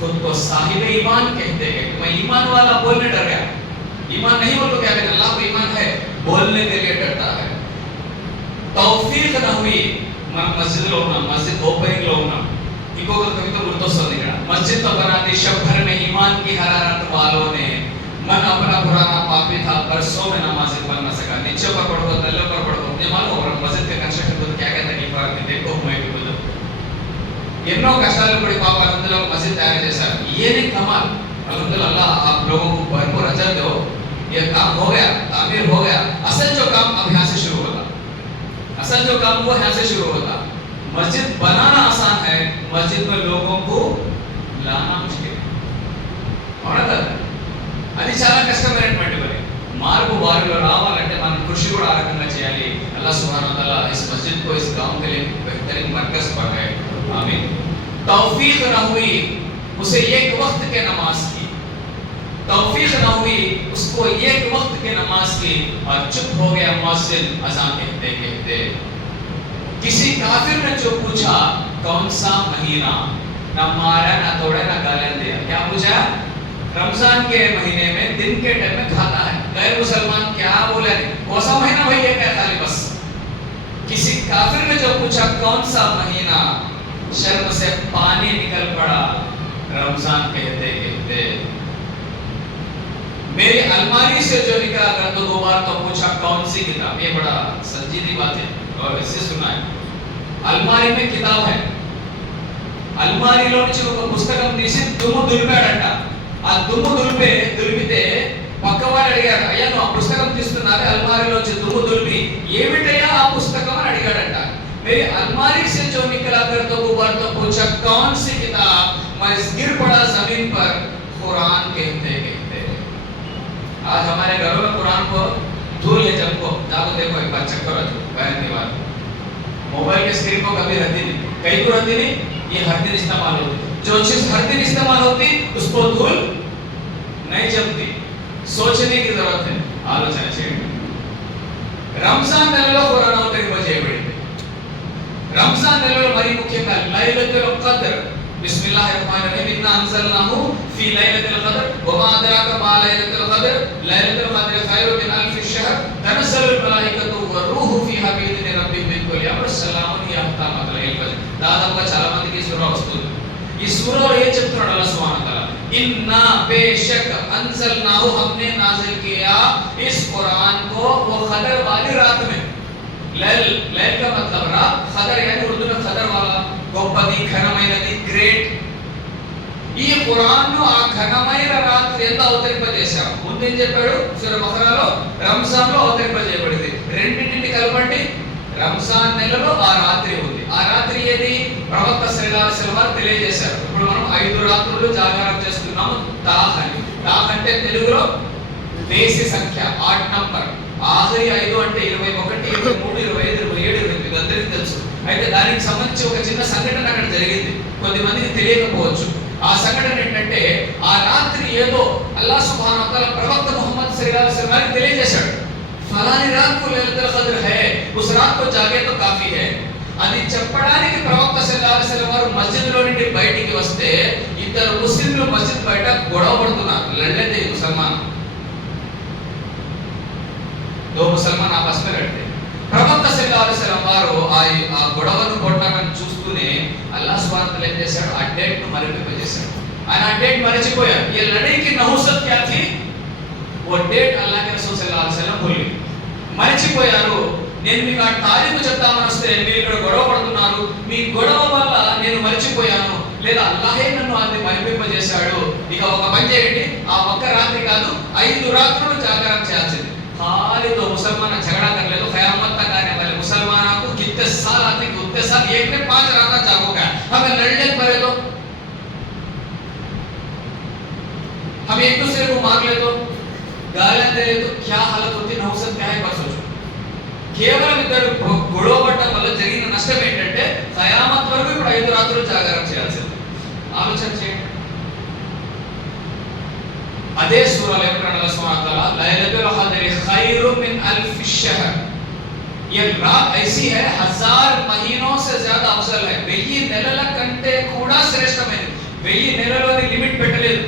खुद को साहिब ईमान कहते हैं. मैं ईमान वाला बोलने डर गया. ईमान नहीं बोल तो क्या अल्लाह को ईमान है, बोलने के लिए डरता है. तौफीक न हुई మనం మస్జిద్లో ఉన్నాం, మస్జిద్ ఓపెనింగ్ లో ఉన్నాం. ఇంకొక కవిత గుర్తొస్తుంది ఇక్కడ, మస్జిద్ तो बनाती शब भर में ईमान की हरारत वालों ने मन अपना पुराना पापी था बरसों में नमाज पढ़ न सका. नीचे पर पढ़ो दल्ले पर पढ़ो अपने मालूम और मस्जिद के कंस्ट्रक्शन को क्या क्या तकलीफ आ रही देखो मैं भी बोलूं. ఎన్నో కష్టాలు పడి పాపాలు అందులో మస్జిద్ తయారు చేశారు. ये नहीं कमाल. अल्हम्दुलिल्लाह आप लोगों को भरपूर अजर दो. ये काम हो गया, तामीर हो गया. असल जो काम अब यहाँ से शुरू होगा. असल जो काम वो यहाँ से शुरू होगा. मस्जिद बनाना आसान है, मस्जिद में लोगों को लाना मुश्किल. అవునా కదా? అది చాలా కష్టమైనటువంటి పని. మార్పు వారిలో రావాలంటే మనం కృషి కూడా ఆ రకంగా చేయాలి. అల్లాహ్ సుబ్హానహు వ తఆలా इस मस्जिद को इस गांव के लिए बेहतरीन मरकज बनाए. आमीन. तौफीक न हुई उसे एक वक्त के नमाज की, तौफीक न हुई उसको एक वक्त के नमाज की और चुप हो गया मुअज्जिन अज़ान कहते कहते. किसी काफिर ने जो पूछा कौन सा महीना, ना मारा ना तोड़ा ना गालियां दिया. क्या पूछा? रमजान के महीने में दिन के टाइम में खाता है. गैर मुसलमान क्या बोला नहीं, कौन सा महीना भाई ये क्या खाली बस. किसी काफिर ने जो पूछा कौन सा महीना, शर्म से पानी निकल पड़ा रमजान कहते कहते. मेरी अलमारी से जो निकला कर दो बार तो पूछा कौन सी किताब. ये बड़ा संजीदी बात है और इससे सुना है. अलमारी में किताब है, అల్మారీలో నుంచి ఒక పుస్తకం తీసి దుమ్ము దులిపాడంట. ఆ దుమ్ము దులిపితే పక్కవాడు అడిగారు, అయ్యా నువ్వు ఆ పుస్తకం తీస్తున్నావే అల్మారీలోంచి దుమ్ము దులిపి, ఏమిటయ్యా ఆ పుస్తకం అని అడిగాడంట. मेरी अलमारी से जो निकला कर तो गुबार तो पूछा कौन सी किताब, मैं गिर पड़ा जमीन पर कुरान कहते कहते. आज हमारे घरों में कुरान को धूल है, जब को जाओ देखो एक बार चेक करो बहन के बाद. मोबाइल के स्क्रीन को कभी रहती नहीं, कहीं तो रहती नहीं, ये हर दिन इस्तेमाल होती. जो चीज हर दिन इस्तेमाल होती उसको धूल नहीं जमती. सोचने की जरूरत है, आलोचना चाहिए. రంజాన్ నెలలో ఖురాన్ అవతరింపజేయబడింది. రంజాన్ నెలలో మరి ముఖ్యంగా లైలతుల్ ఖద్ర్. బిస్మిల్లాహిర్ రహమానిర్ రహీం. ఇన్నా అన్జల్నాహు ఫీ లైలతుల్ ఖద్ర్ వమా అద్రాక మా లైలతుల్ ఖద్ర్ లైలతుల్ ఖద్ర్ ఖైరు మిన్ అల్ఫి షహర్ తనస్సలుల్ మలాయికతు వరూహు ఫీహా బిఇذن రబ్బిహిమ్ మిన్ కుల్లి అమ్ర్ సలామున్ హియ హత్తా మత్లఇల్ ఫజ్ర్. దాదాపుగా చాలా మందికి సూరా వస్తుంది. ఈ సూరాలో ఏం చెప్తున్నాడు అల్లాహ్ సుబ్హానహు వ తఆలా? इन्ना बेशक अंज़लनाहु हमने नाज़िल किया इस कुरान को वो क़दर वाली रात में. लैल का मतलब रात, क़दर यानी उर्दू में क़दर वाला, గొప్పది ఘనమైనది, గ్రేట్. ఈ ఖురాన్ ను ఆ ఘనమైన రాత్రి ఎంత అవతరింపజేశాం. ముందేం చెప్పాడు సూరా బఖరాలో? రంజాన్ లో అవతరింపజేయబడింది. రెండింటిని కలపండి. రంజాన్ నెలలో ఆ రాత్రి ఉంది. ఆ రాత్రి ఏది? ప్రవక్త సల్లల్లాహు అలైహి వసల్లం వారు తెలియజేశారు. ఇప్పుడు మనం 5 రాత్రులు జాగారం చేస్తున్నాము. తాహ్ అని, తాహ్ అంటే తెలుగులో దేశీ సంఖ్య, 8 నంబర్. ఆఖరి 5 అంటే 21, 23, 25, 27, 28 అందరికీ తెలుసు. అయితే దానికి సంబంధించి ఒక చిన్న సంఘటన అక్కడ జరిగింది, కొద్దిమందికి తెలియకపోవచ్చు. ఆ సంఘటన ఏంటంటే ఆ రాత్రి ఏదో అల్లాహ్ సుబ్హానహు వ తఆలా ప్రవక్త ముహమ్మద్ సల్లల్లాహు అలైహి వసల్లం వారికి తెలియజేశాడు. ఫలాని రాత్ को लैलतुल क़द्र है, उस रात को जागे तो काफी है. అది చెప్పడానికి ప్రవక్త సల్లల్లాహు అలైహి వసల్లం వారు మస్జిద్ లో నుండి బయటికి వస్తే ఇద్దరు ముస్లింలు మస్జిద్ బయట గొడవ పడుతున్నారు. లడ్లే ముసల్మాన్, దో ముసల్మాన్ ఆపస్ में लड़ते. ప్రవక్త సల్లల్లాహు అలైహి వసల్లం వారు ఆ గొడవను కొట్టడానికి చూస్తూనే అల్లాహ్ సుబ్హానహు వ తఆలా ఏం చేశాడు? ఆ డేట్ ను మరిపింపజేశాడు. ఆయన ఆ డేట్ మరిచిపోయారు. ये लड़ाई की नहुसत क्या थी? वो डेट अल्लाह के रसूल सल्लल्लाहु अलैहि वसल्लम भूल गए, మరిచిపోయారు. నేను మీకు ఆ తారీఖు చెప్తామని వస్తే మీరు ఇక్కడ గొడవ పడుతున్నారు, మీ గొడవ వల్ల నేను మరిచిపోయాను, లేదా అల్లాహే నన్ను అది మరిపింపజేశాడు. ఇక ఒక పని చేయండి, ఆ ఒక్క రాత్రి కాదు 5 రాత్రులు జాగరణ చేయాల్సింది. खाली तो मुसलमान झगड़ा कर ले तो क़यामत तक आने वाले मुसलमानों को कितने साल आते कि उतने साल एक में 5 रात जागोगा. हमें लड़ने पड़े तो, हम एक दूसरे को मार ले तो, गालियां दे ले तो क्या हालत होती. नहुसत क्या है बस सोचो. కేవలం ఇద్దరు గొడవ పడటం వల్ల జరిగిన నష్టం ఏంటంటే ఖయామత్ వరకు ఇప్పుడు 5 రాత్రులు జాగరణ చేయాల్సింది. ఆలోచన చేయండి. అదే సూరాలో ఏమంటాడు అల్లాహ్ సుబ్హానహు వ తఆలా? లైలతుల్ ఖద్ర్ ఖైరు మిన్ అల్ఫి షహర్. ये रात ऐसी है 1000 महीनों से ज्यादा अफजल है. 1000 నెలల కంటే కూడా శ్రేష్టమైనది. 1000 నెలలోని లిమిట్ పెట్టలేదు.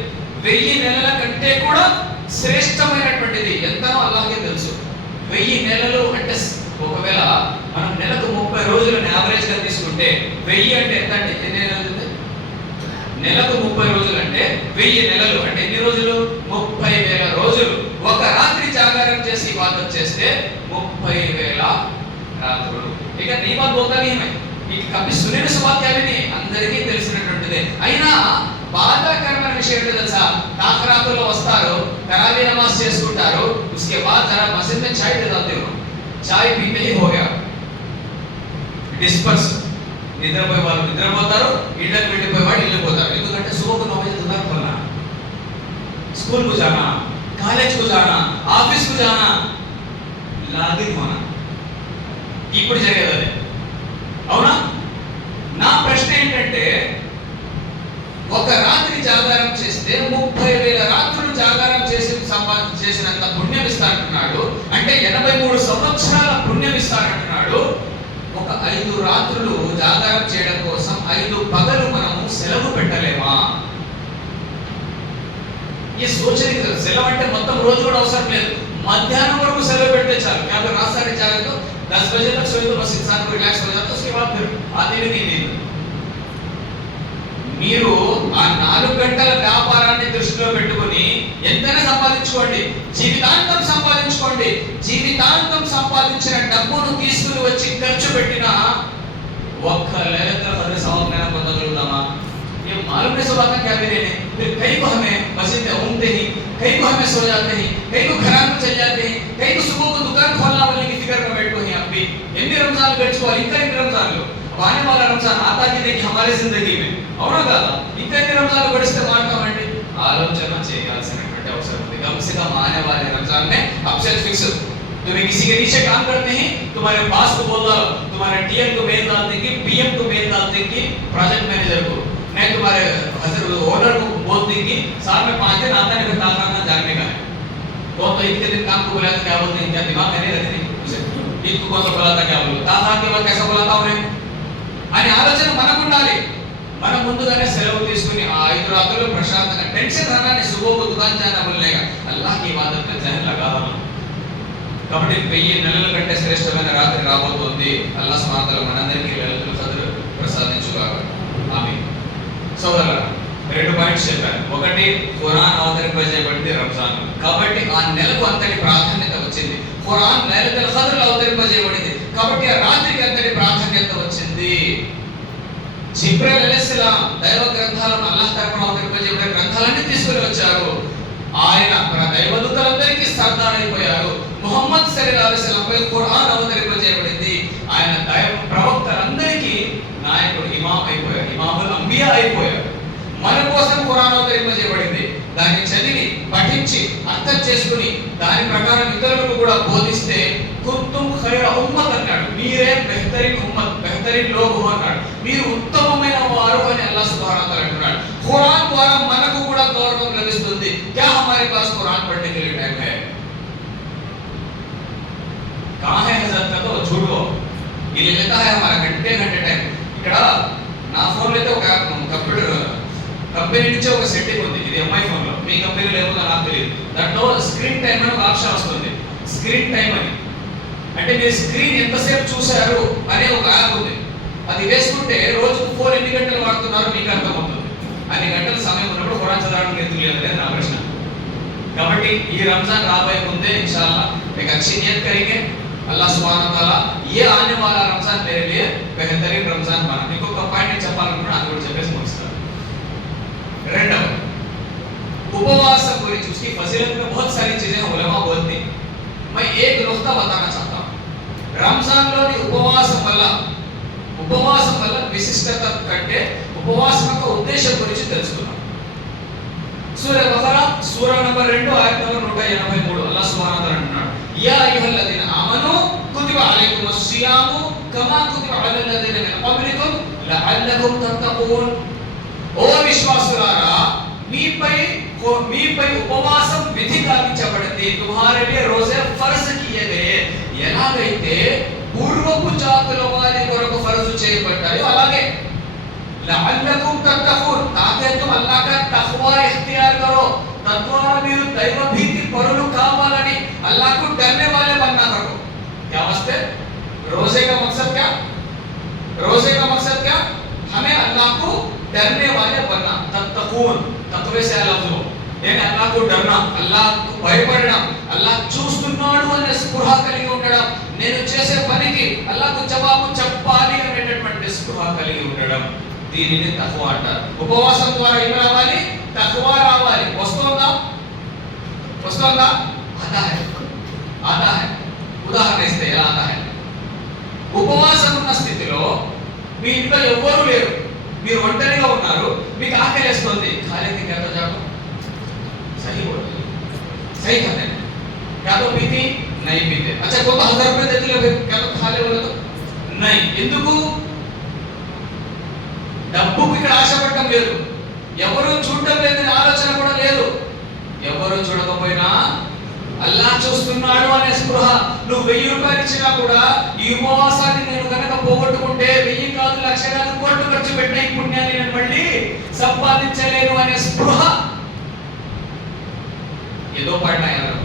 1000 నెలల కంటే కూడా శ్రేష్టమైనటువంటిది. ఎంతనో అల్లాహ్కే తెలుసు. 1000 నెలలు అంటే ఒకవేళ మనం నెలకు 30 రోజులను యావరేజ్ గా చేసుకుంటే 1000 అంటే ఎంత అండి? ఎన్ని నెలలు? నెలకు 30 రోజులు అంటే 1000 నెలలు అంటే ఎన్ని రోజులు? 30,000 రోజులు. ఒక రాత్రి జాగారం చేసి ఇబాదత్ చేస్తే 30,000 రాత్రులు. ఇక నియమత్ బోల్తా नहीं मैं ఇక కभी सुने न बात क्या भी नहीं అందరికీ తెలిసినటువంటిదే. అయినా బాధాకరమైన విషయం ఏంటో తెలుసా? తాఖరాతుల్లో వస్తారు, తరావీ నమాజ్ చేసుకుంటారు, उसके बाद जरा मस्जिद में चाय दे देते हो, चाय पीते ही हो गया डिस्पर्स. నిద్రపోయే వాళ్ళు నిద్రపోతారు, ఇళ్ళకి వెళ్ళిపోయే వాళ్ళు వెళ్ళిపోతారు. ఎందుకంటే సుబహ్ 9 बजे दुकान खोलना, स्कूल को जाना, कॉलेज को जाना, ऑफिस को जाना, లాగిన్ होना. ఇప్పుడు జరిగేది అదే. అవునా? నా ప్రశ్న ఏంటంటే ఒక రాత్రి జాగారం చేస్తే 30,000 రాత్రులు జాగారం చేసినంత పుణ్యం ఇస్తానంటున్నాడు. అంటే 83 సంవత్సరాల పుణ్యం ఇస్తానంటున్నాడు. ఒక 5 రాత్రులు జాగారం చేయడం కోసం 5 పగలు మనము సెలవు పెట్టలేమా? ఈ సోచని సెలవు అంటే మొత్తం రోజు కూడా అవసరం లేదు, మధ్యాహ్నం వరకు సెలవు పెడితే చాలు. क्या रात सारे जागे तो 10 बजे तक सोए तो बस इंसान को रिलैक्स हो जाता है. उसके बाद फिर आधी नींद. మీరు ఆ 4 గంటల వ్యాపారాన్ని దృష్టిలో పెట్టుకొని ఎంతైనా సంపాదించుకోండి, జీవితాంతం సంపాదించుకోండి. జీవితాంతం సంపాదించిన డబ్బును తీసుకుని వచ్చి ఖర్చు పెట్టినా ఒక్క లైలతుల్ ఖద్ర్ సవాబ్ పొందగలుగుతామా? ये मालूम नहीं सुबह का क्या भी रहने. फिर कई को हमें मस्जिद में घूमते ही, कई को हमें सो जाते हैं, कई को घरान में चल जाते हैं, कई को सुबह को दुकान खोलना बोलने की फिक्र में बैठे हैं. आप भी ఎన్ని రంజాన్ గడిచిపోవాలి, ఇంకా ఎన్ని రంజాన్లు? आने वाला रमजान आता कि नहीं हमारी जिंदगी में, అవునా కాదా? ఇంకా ఎన్ని రంజాన్లు గడిస్తే మాట్లాడమండి? ఆలోచన చేయాల్సినటువంటి అవసరం ఉంది. कम से कम आने वाले रमजान में अब से फिक्स. तुम्हें किसी के नीचे काम करते हैं, तुम्हारे बॉस को बोल दो, तुम्हारे टीएम को मेल डाल देंगे, पीएम को मेल डाल देंगे, प्रोजेक्ट मैनेजर को, मैं तुम्हारे ओनर को बोल देंगे साल में 5 दिन आता है, फिर ताकत जानने का है. तो ईद के दिन काम को बुलाया तो क्या बोलते हैं? क्या दिमाग में नहीं रखते उसे? ईद को कौन सा बुलाता, क्या बोलो ताकत के बाद कैसा बुलाता उन्हें అని ఆలోచన మనకు ఉండాలి. మనం ముందుగానే సెలవు తీసుకుని ఆ 5 రాత్రులు ప్రశాంతంగా టెన్షన్ రాగానే సుబహ్ को दुकान जाना बोलने का अल्लाह की इबादत में ध्यान लगावा. కాబట్టి 1000 నెలల కంటే శ్రేష్టమైన రాత్రి రాబోతోంది. అల్లాహ్ సుబ్హానహు వ తఆలా మనందరికీ లైలతుల్ ఖద్ర్ ప్రసాదించుగాక. ఆమీన్. సోదరులారా, 2 పాయింట్స్ చెప్పాను. ఒకటి, ఖురాన్ అవతరింపజేయబడింది రంజాన్, కాబట్టి ఆ నెలకు అంతటి ప్రాధాన్యత వచ్చింది. ఖురాన్ లైలతుల్ ఖద్ర్ అవతరింపజేయబడింది, కాబట్టి ఆ రాత్రికి అంతటి ప్రాధాన్యత వచ్చింది. జిబ్రీల్ అలైహిస్సలాం దైవ గ్రంథాలను అల్లాహ్ తరపున అవతరింపజేయబడిన గ్రంథాలన్నీ తీసుకొని వచ్చారు. ఆయన మన దైవదూతలందరికీ సర్దార్ అయిపోయారు. ముహమ్మద్ సల్లల్లాహు అలైహి వసల్లం పై ఖురాన్ అవతరింపజేయబడింది. ఆయన దైవ ప్రవక్తలందరికీ నాయకుడు, ఇమామ్ అయిపోయారు, ఇమాముల్ అంబియా అయిపోయారు. మన కోసం ఖురాన్ అవతరింపజేయబడింది. దాన్ని చదివి పఠించి అర్థం చేసుకుని దాని ప్రకారం ఇతరులకు కూడా బోధిస్తే కుంతుం ఖైర ఉమ్మత్ అన్నాడు. మీరే బెహతరీన్ ఉమ్మత్, బెహతరీన్ లోగ్ హో అన్నాడు. మీరు ఉత్తమమైన వారు అని అల్లాహ్ సుబ్హానహు వ తఆలా అంటున్నాడు. ఖురాన్ ద్వారా మనకు కూడా గౌరవం లభిస్తుంది. क्या हमारे पास कुरान पढ़ने के लिए टाइम है? कहां है हजरत का? तो झूठ हो. ये लेता है हमारा घंटे घंटे टाइम. ఇక్కడ నా ఫోన్ అయితే ఒక కంప్యూటర్ కంపెనీ నుంచి ఒక సెట్టింగ్ ఉంది. ఇది ఎంఐ ఫోన్ లో, మీ కంపెనీలో ఏమో నాకు తెలియదు. దాంట్లో స్క్రీన్ టైం అని ఒక ఆప్షన్ వస్తుంది. స్క్రీన్ టైం అని అంటే మీరు స్క్రీన్ ఎంతసేపు చూశారు అనే ఒక యాప్ ఉంది. అది వేసుకుంటే రోజుకు ఫోన్ ఎన్ని గంటలు వాడుతున్నారో మీకు అర్థమవుతుంది. అన్ని గంటల సమయం ఉన్నప్పుడు ఖురాన్ చదవడానికి ఎందుకు లేదు నా ప్రశ్న. కాబట్టి ఈ రంజాన్ రాబోయే ముందే इंशाअल्लाह एक अच्छी नियत करेंगे. अल्लाह सुब्हानहु व तआला ये आने वाला रमजान मेरे लिए बेहतरीन रमजान बना. ఇంకొక పాయింట్ చెప్పాలనుకున్నా అది కూడా చెప్పేసి ముగిస్తాను. రెండవది, उपवास गुరించి उसकी फजीलत में बहुत सारी चीजें उलमा बोलते हैं. मैं एक नुक्ता बताना चाहता हूं. रमजान లోని ఉపవాసం వల్ల విశిష్టత కంటే ఉపవాసం యొక్క ఉద్దేశం గురించి తెలుసుకుందాం. సూరా బకరా సూరా నంబర్ 2 ఆయత నంబర్ 183 అల్లాహ్ సుబ్హానహు వ తఆలా అంటున్నాడు, యా అయ్యుహల్లదీన ఆమనూ కుతిబ అలైకుముస్ సియాము కమా కుతిబ అలల్ లదీన మిన్ కబ్లికుమ్ లఅల్లకుమ్ తత్తఖూన్. ఓ విశ్వాసులారా, మీపై ఉపవాసం విధి కావించబడింది. తుమ్హారే లియే రోజే ఫర్జ్ కియే గయే. ఎలాగైతే పూర్వపు జాతుల వారి కొరకు ఫర్జు చేయబడ్డాయో అలాగే లఅల్లకుమ్ తత్తఖూన్, తాకే తుమ్ అల్లాహ్ కా తఖ్వా ఇఖ్తియార్ కరో, తద్వారా మీరు దైవ భీతి పరులు కావాలని अल्लाह को डरने वाले बनना करो. क्या वास्ते? रोजे का मकसद क्या? रोजे का मकसद डरने वाले बनना, तत्तकून, तकवे से लफ्ज़ हो, यानी अल्लाह को डरना, अल्लाह को భయపడడం, అల్లాహ్ చూస్తున్నాడు అనే స్పృహ కలిగి ఉండడం, నేను చేసే పనికి అల్లాహ్కు జవాబు చెప్పాలి అనేటటువంటి స్పృహ కలిగి ఉండడం, దీనిని తక్వా అంటారు. ఉపవాసం ద్వారా ఏం రావాలి? తక్వా రావాలి. వస్తుందా? ఆదా హై. ఉదాహరణ ఇస్తే ఎలా ఆదా హై? ఉపవాసం ఉన్న స్థితిలో మీ ఇంట్లో ఎవ్వరూ లేరు, మీరు ఒంటరిగా ఉన్నారు, మీకు ఆకలి వేస్తుంది, ఖాళీ क्या तो जाओ सही बोल सही खाते हैं, क्या तो पीती नहीं पीते, अच्छा को तो 1000 रुपए देते फिर क्या तो खा ले बोले तो नहीं, ఎందుకు? డబ్బుకి ఇక్కడ ఆశపడటం లేదు, ఎవరు చూడటం లేదని ఆలోచన కూడా లేదు. ఎవరు చూడకపోయినా అల్లాహ్ చూస్తున్నాడు అనే స్పృహ. నువ్వు 1000 రూపాయలు ఇచ్చినా కూడా ఈ ఉపవాసాన్ని నేను కనుక పోగొట్టుకుంటే 1000 కాదు, 1,00,000 కాదు, కోట్లు ఖర్చు పెట్టిన ఈ పుణ్యాన్ని నేను మళ్ళీ సంపాదించలేను అనే స్పృహ ఏదో పడినాయన్నారు.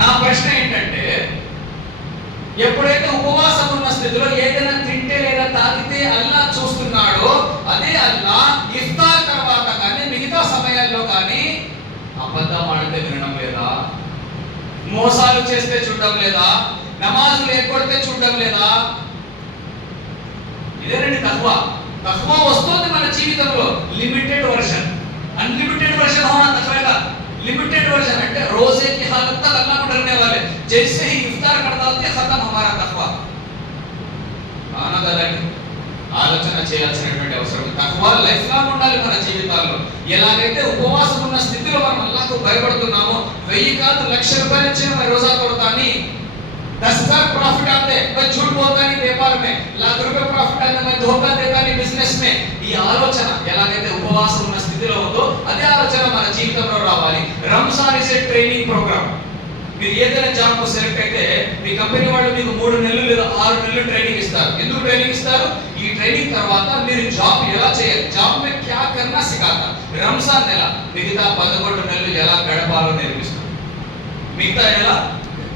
నా ప్రశ్న ఏంటంటే, ఎప్పుడైతే ఉపవాసం ఉన్న స్థితిలో ఏదైనా తింటే లేదా తాగితే అల్లాహ్ చూస్తున్నాడో అదే అల్లాహ్ ఇఫ్తార్ తర్వాత కానీ మిగతా సమయాల్లో కానీ అబద్ధం ఆడితే వినడం లేదా, మోసాలు చేస్తే చూడడం లేదా, నమాజులు ఎగ్గొడితే చూడడం లేదా? ఇదేనండి తక్వా. తక్వా వస్తుంది మన జీవితంలో. లిమిటెడ్ వర్షన్, अनलिमिटेड वर्जन होना तकवे का. लिमिटेड वर्जन అంటే रोजे की हालत तक अल्लाह को डरने वाले, जैसे ही इफ्तार कर डालते खत्म हमारा तकवा. ఆనందాన్ని ఆలోచన చేయాల్సినటువంటి అవసరం. తక్వా లైఫ్ లాంగ్ ఉండాలి మన జీవితాల్లో. ఎలాగైతే ఉపవాసం ఉన్న స్థితిలో మనం అల్లాహ్కు భయపడుతున్నామో, 1000 కాదు 1,00,000 రూపాయలు ఇచ్చిన मैं रोजा तोड़ता नहीं, 10,000 प्रॉफिट आते मैं झूठ बोलता नहीं व्यापार में, 1,00,000 रुपए प्रॉफिट आते मैं धोखा देता नहीं बिजनेस में. ఈ ఆలోచన ఎలాగైతే ఉపవాసం ఉన్న స్థితిలో ఉందో అదే ఆలోచన మన జీవితంలో రావాలి. Ramzan is a training program. మీరు ఏదైనా జాబ్ కు సెలెక్ట్ అయితే మీ కంపెనీ వాళ్ళు మీకు 3 నెలలు లేదా 6 నెలలు ట్రైనింగ్ ఇస్తారు. ఎందుకు ట్రైనింగ్ ఇస్తారు? ఈ ట్రైనింగ్ తర్వాత మీరు జాబ్ ఎలా చేయాలి, జాబ్ మే క్యా కర్నా సిఖాతా. రంజాన్ నెల మిగతా 11 నెలలు ఎలా గడపాలో నేర్పిస్తారు. మిగతా ఎలా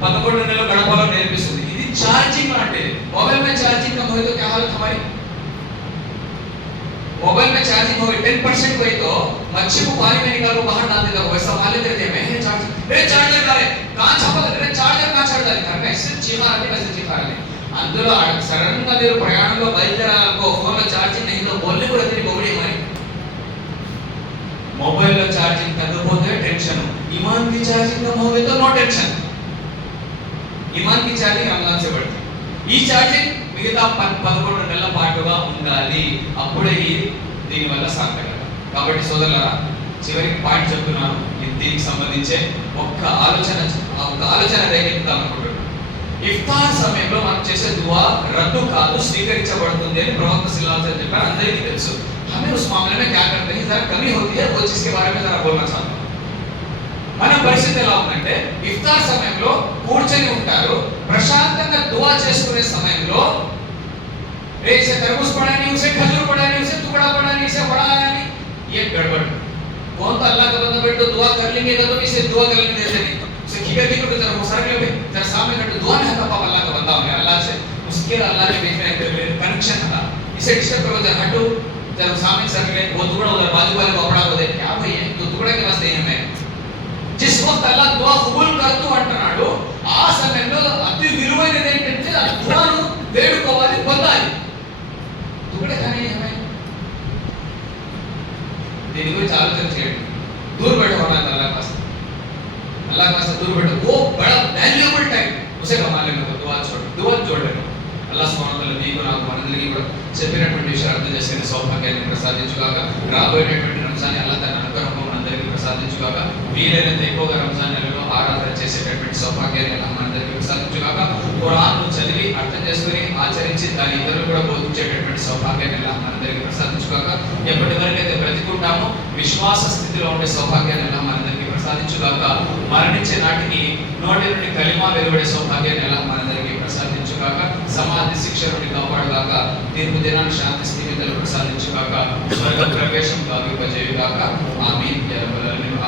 11 నెలలు గడపాలో నేర్పిస్తుంది. ఇది ఛార్జింగ్ లాంటిది. मोबाइल में चार्जिंग कम हो तो क्या हालत हमारी? मोबाइल में चार्जिंग हो 10% हुई तो मच्छी को पानी में निकाल को बाहर डाल देता, वैसा मान लेते थे मैं चार्जर, रे चार्जर डाले कहां छापा रे चार्जर कहां छड़ डाले घर में ऐसे चीखा रहे वैसे चीखा रहे. అందులో సడన్ గా మీరు ప్రయాణంలో బయలుదేరాలనుకో ఫోన్ లో ఛార్జింగ్ नहीं तो बोलने को रहती बोबड़ी हमारी. मोबाइल లో ఛార్జింగ్ తగ్గిపోతే టెన్షన్, ईमान की चार्जिंग कम हो गई तो नो टेंशन. ईमान की चार्जिंग रमजान से बढ़ती. ఈ ఛార్జింగ్ మిగతా 11 నెలల పాటుగా ఉండాలి. అప్పుడే దీనివల్ల సార్థకత. కాబట్టి సోదరులారా, చివరికి పాయింట్ చెప్తున్నాను. దీనికి సంబంధించే ఒక్క ఆలోచన రేకెత్తుదాం అనుకుంటున్నాను. ఇఫ్తార్ సమయంలో మనం చేసే దువా రద్దు కాదు, స్వీకరించబడుతుంది అని ప్రవక్త సల్లల్లాహు अलैहि वसल्लम చెప్పారు. అందరికీ తెలుసు. हमें उस मामले में क्या करते हैं, जरा कमी होती है, वो चीज के बारे में जरा बोलना चाहता हूं. మన పరిస్థితి ఎలా ఉందంటే, ఇఫ్తార్ సమయంలో కూర్చొని ఉంటారు, ప్రశాంతంగా దువా చేసుకునే సమయంలో रे इसे तरबूज पड़ा नहीं, उसे खजूर पड़ा नहीं, उसे टुकड़ा पड़ा नहीं, इसे बड़ा नहीं, ये गड़बड़. कौन तो अल्लाह का बंदा बैठ तो दुआ कर लेंगे तो इसे दुआ करने देते नहीं. उसे खींच के तो जरा मुसर के पे जरा सामने बैठ दुआ नहीं था पापा अल्लाह का बंदा हो अल्लाह से, उसके अल्लाह के बीच में एक कनेक्शन था. इसे डिस्टर्ब करो, जरा हटो, जरा सामने सर के वो टुकड़ा उधर बाजू वाले को अपना को दे. क्या भाई है तो टुकड़ा के वास्ते है मैं. जिस वक्त अल्लाह दुआ कबूल करतू అంటున్నాడు, ఆ సమయంలో అతి విలువైనది ఏంటంటే ఆ దువాను వేడుకోవాలి, పొందాలి. टुकड़े खाने हमें దీని గురించి ఆలోచన చేయండి. दूर बैठो होना अल्लाह के पास दूर बैठो, वो बड़ा वैल्यूएबल टाइम उसे कमा लेने को दुआ छोड़ लेना. అల్లాహ్ సుబ్హానహు వ తఆలా మీకు నాకు మనందరికీ కూడా చెప్పినటువంటి విషయాలు అర్థం చేసుకునే సౌభాగ్యాన్ని ప్రసాదించుగాక. రాబోయేటటువంటి రంజాన్ అల్లాహ్ తన అనుగ్రహం మనందరికీ ప్రసాదించుగాక. వీలైనంత ఎక్కువగా రంజాన్ నెలలో ఆరాధన చేసేటటువంటి సౌభాగ్యాన్ని అల్లాహ్ మనందరికీ ప్రసాదించుగాక. ఖురాన్ను చదివి అర్థం చేసుకుని ఆచరించి దాని ఇతరులు కూడా బోధించేటటువంటి సౌభాగ్యాన్ని అల్లాహ్ మనందరికీ ప్రసాదించుగాక. ఎప్పటి వరకు అయితే బ్రతికుంటామో విశ్వాస స్థితిలో ఉండే సౌభాగ్యాన్ని అల్లాహ్ మనందరికీ ప్రసాదించుగాక. మరణించే నాటికి నోటి నుండి కలిమా వెలువడే సౌభాగ్యాన్ని అల్లాహ్ మనందరికీ ప్రసాదించుగాక. సమాధి శిక్ష నుండి కాపాడుగాక. తీర్పు దినాన్ని శాంతి స్థితిగతులు ప్రసాదించుగాక. స్వర్గ ప్రవేశం కావింపజేయుగాక. ఆమీన్ యా రబ్బల్ ఆలమీన్.